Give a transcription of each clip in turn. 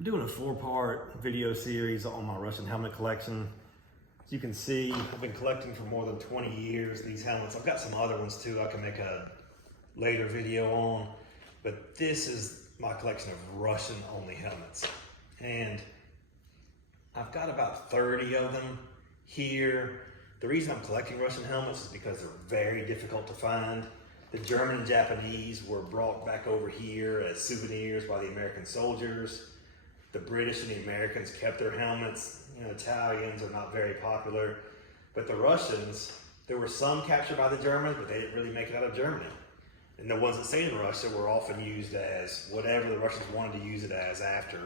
I'm doing a 4-part video series on my Russian helmet collection. As you can see, I've been collecting for more than 20 years these helmets. I've got some other ones too I can make a later video on, but this is my collection of Russian only helmets. And I've got about 30 of them here. The reason I'm collecting Russian helmets is because they're very difficult to find. The German and Japanese were brought back over here as souvenirs by the American soldiers. The British and the Americans kept their helmets. You know, Italians are not very popular. But the Russians, there were some captured by the Germans, but they didn't really make it out of Germany. And the ones that stayed in Russia were often used as whatever the Russians wanted to use it as after.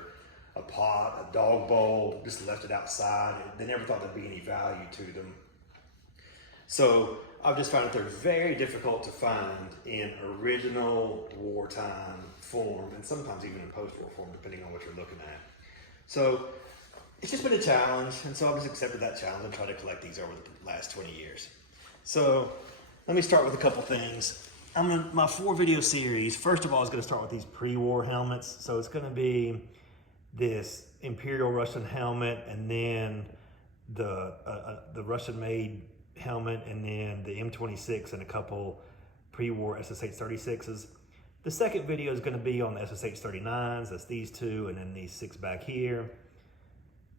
A pot, a dog bowl, just left it outside. They never thought there'd be any value to them. So I've just found that they're very difficult to find in original wartime form, and sometimes even in post-war form, depending on what you're looking at. So it's just been a challenge, and so I've just accepted that challenge and tried to collect these over the last 20 years. So let me start with a couple things. My 4-video series, first of all, is going to start with these pre-war helmets. So it's going to be this Imperial Russian helmet, and then the Russian-made helmet, and then the M26 and a couple pre-war SSH-36s. The second video is going to be on the SSH-39s, that's these two, and then these 6 back here.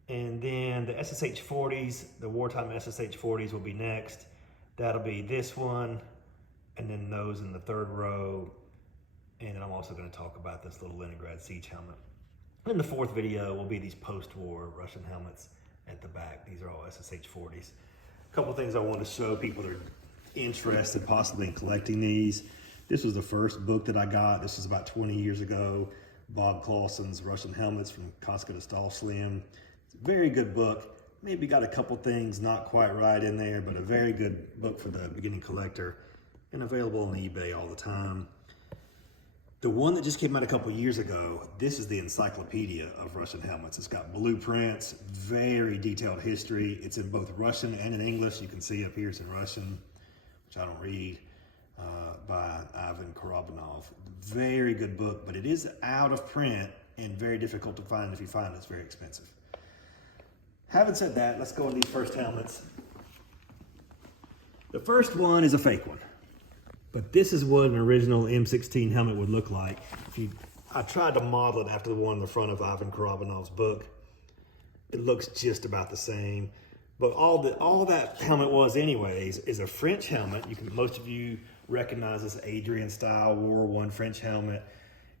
And then the SSH-40s, the wartime SSH-40s will be next. That'll be this one, and then those in the 3rd row. And then I'm also going to talk about this little Leningrad Siege helmet. And the 4th video will be these post-war Russian helmets at the back. These are all SSH-40s. A couple things I want to show people that are interested possibly in collecting these. This was the first book that I got. This was about 20 years ago. Bob Clausen's Russian Helmets from Koska to Stahlhelm. It's a very good book. Maybe got a couple things not quite right in there, but a very good book for the beginning collector, and available on eBay all the time. The one that just came out a couple years ago, this is the encyclopedia of Russian helmets. It's got blueprints, very detailed history. It's in both Russian and in English. You can see up here it's in Russian, which I don't read, by Ivan Karabanov. Very good book, but it is out of print and very difficult to find. If you find it, it's very expensive. Having said that, let's go on these first helmets. The first one is a fake one. But this is what an original M16 helmet would look like. I tried to model it after the one in the front of Ivan Karabanov's book. It looks just about the same. But all that helmet was anyways is a French helmet. Most of you recognize this Adrian style World War I French helmet.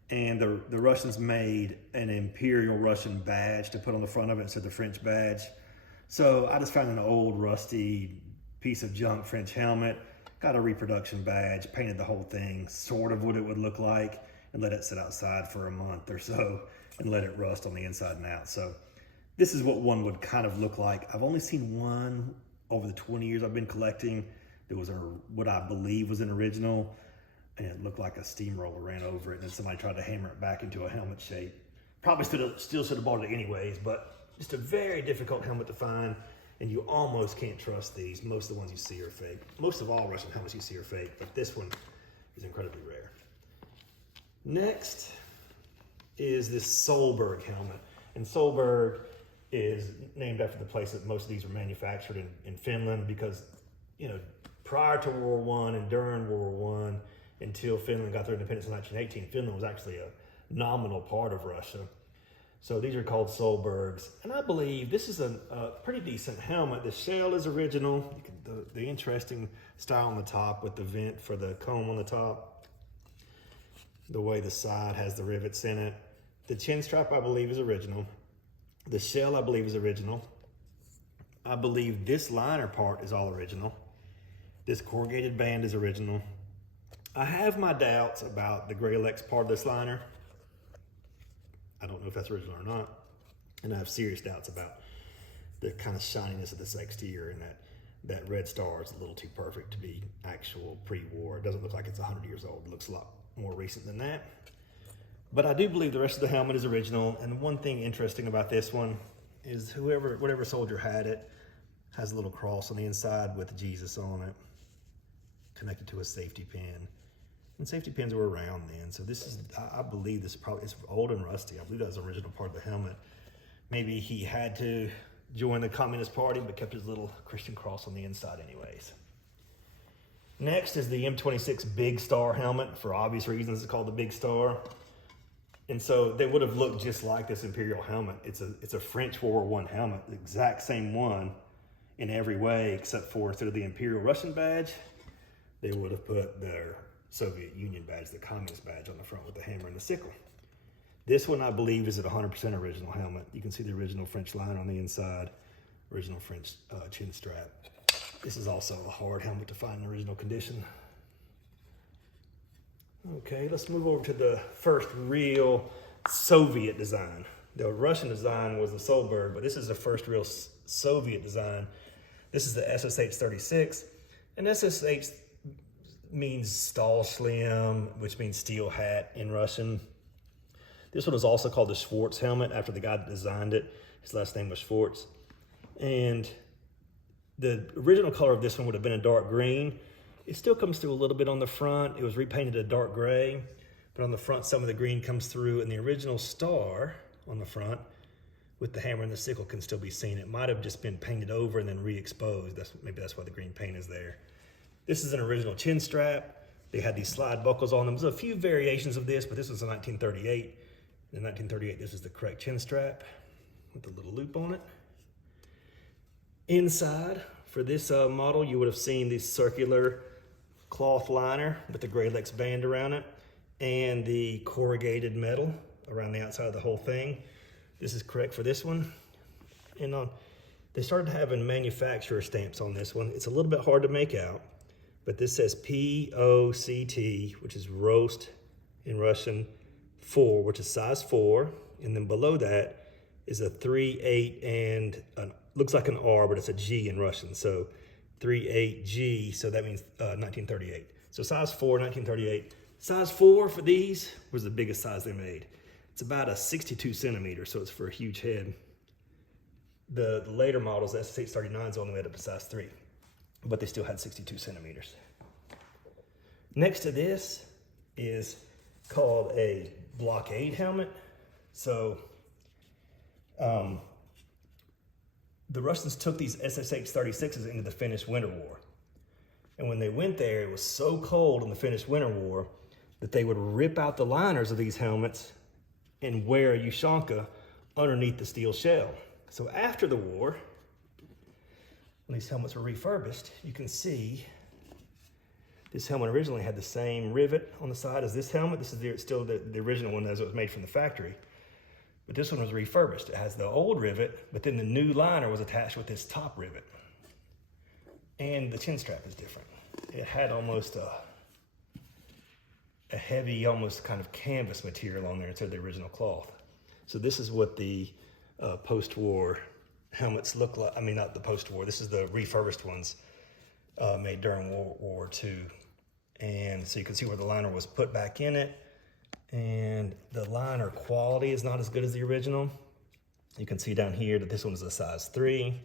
And the Russians made an Imperial Russian badge to put on the front of it instead of the French badge. So I just found an old rusty piece of junk French helmet. Got a reproduction badge, painted the whole thing, sort of what it would look like, and let it sit outside for a month or so and let it rust on the inside and out. So this is what one would kind of look like. I've only seen one over the 20 years I've been collecting. There was what I believe was an original, and it looked like a steamroller ran over it, and then somebody tried to hammer it back into a helmet shape. Probably still should have bought it anyways, but just a very difficult helmet to find. And you almost can't trust these. Most of the ones you see are fake. Most of all Russian helmets you see are fake, but this one is incredibly rare. Next is this Solberg helmet. And Solberg is named after the place that most of these were manufactured in Finland, because, you know, prior to World War I and during World War I, until Finland got their independence in 1918, Finland was actually a nominal part of Russia. So these are called Solbergs, and I believe this is a pretty decent helmet. The shell is original. The interesting style on the top with the vent for the comb on the top. The way the side has the rivets in it. The chin strap, I believe, is original. The shell, I believe, is original. I believe this liner part is all original. This corrugated band is original. I have my doubts about the Gralex part of this liner. I don't know if that's original or not. And I have serious doubts about the kind of shininess of this exterior, and that red star is a little too perfect to be actual pre-war. It doesn't look like it's 100 years old. It looks a lot more recent than that. But I do believe the rest of the helmet is original. And one thing interesting about this one is whatever soldier had it has a little cross on the inside with Jesus on it, connected to a safety pin. And safety pins were around then. So this is, I believe this probably, it's old and rusty. I believe that was the original part of the helmet. Maybe he had to join the Communist Party, but kept his little Christian cross on the inside anyways. Next is the M26 Big Star helmet. For obvious reasons, it's called the Big Star. And so they would have looked just like this Imperial helmet. It's a French World War I helmet, the exact same one in every way, except for instead of the Imperial Russian badge, they would have put their Soviet Union badge, the Communist badge on the front with the hammer and the sickle. This one, I believe, is a 100% original helmet. You can see the original French line on the inside, original French chin strap. This is also a hard helmet to find in original condition. Okay, let's move over to the first real Soviet design. The Russian design was the Solberg, but this is the first real Soviet design. This is the SSH-36, and SSH means Stahlhelm, which means steel hat in Russian. This one was also called the Schwarz helmet after the guy that designed it. His last name was Schwarz. And the original color of this one would have been a dark green. It still comes through a little bit on the front. It was repainted a dark gray, but on the front, some of the green comes through, and the original star on the front with the hammer and the sickle can still be seen. It might have just been painted over and then re-exposed. Maybe that's why the green paint is there. This is an original chin strap. They had these slide buckles on them. There's a few variations of this, but this was in 1938. In 1938, this is the correct chin strap with the little loop on it. Inside, for this model, you would have seen this circular cloth liner with the Gralex band around it and the corrugated metal around the outside of the whole thing. This is correct for this one. And they started having manufacturer stamps on this one. It's a little bit hard to make out, but this says POCT, which is roast in Russian, 4, which is size 4. And then below that is a 3/8 and looks like an R, but it's a G in Russian. So 3/8G, so that means 1938. So size 4, 1938. Size 4 for these was the biggest size they made. It's about a 62 centimeters, so it's for a huge head. The later models, the SSH-39s only made up to size 3, but they still had 62 centimeters. Next to this is called a blockade helmet. So the Russians took these SSH-36s into the Finnish Winter War. And when they went there, it was so cold in the Finnish Winter War that they would rip out the liners of these helmets and wear a Ushanka underneath the steel shell. So after the war, when these helmets were refurbished, you can see this helmet originally had the same rivet on the side as this helmet. This is still the original one as it was made from the factory. But this one was refurbished. It has the old rivet, but then the new liner was attached with this top rivet. And the chin strap is different. It had almost a heavy, almost kind of canvas material on there instead of the original cloth. So this is what the post-war helmets look like. I mean, not the post-war. This is the refurbished ones made during World War II. And so you can see where the liner was put back in it. And the liner quality is not as good as the original. You can see down here that this one is a size 3.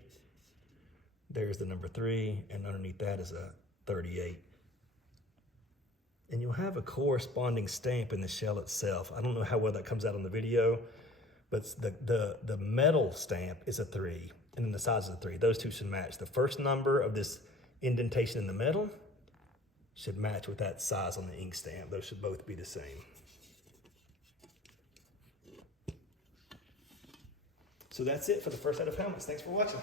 There's the number 3, and underneath that is a 38. And you'll have a corresponding stamp in the shell itself. I don't know how well that comes out on the video, but the metal stamp is a 3, and then the size is a 3. Those two should match. The first number of this indentation in the metal should match with that size on the ink stamp. Those should both be the same. So that's it for the first set of helmets. Thanks for watching.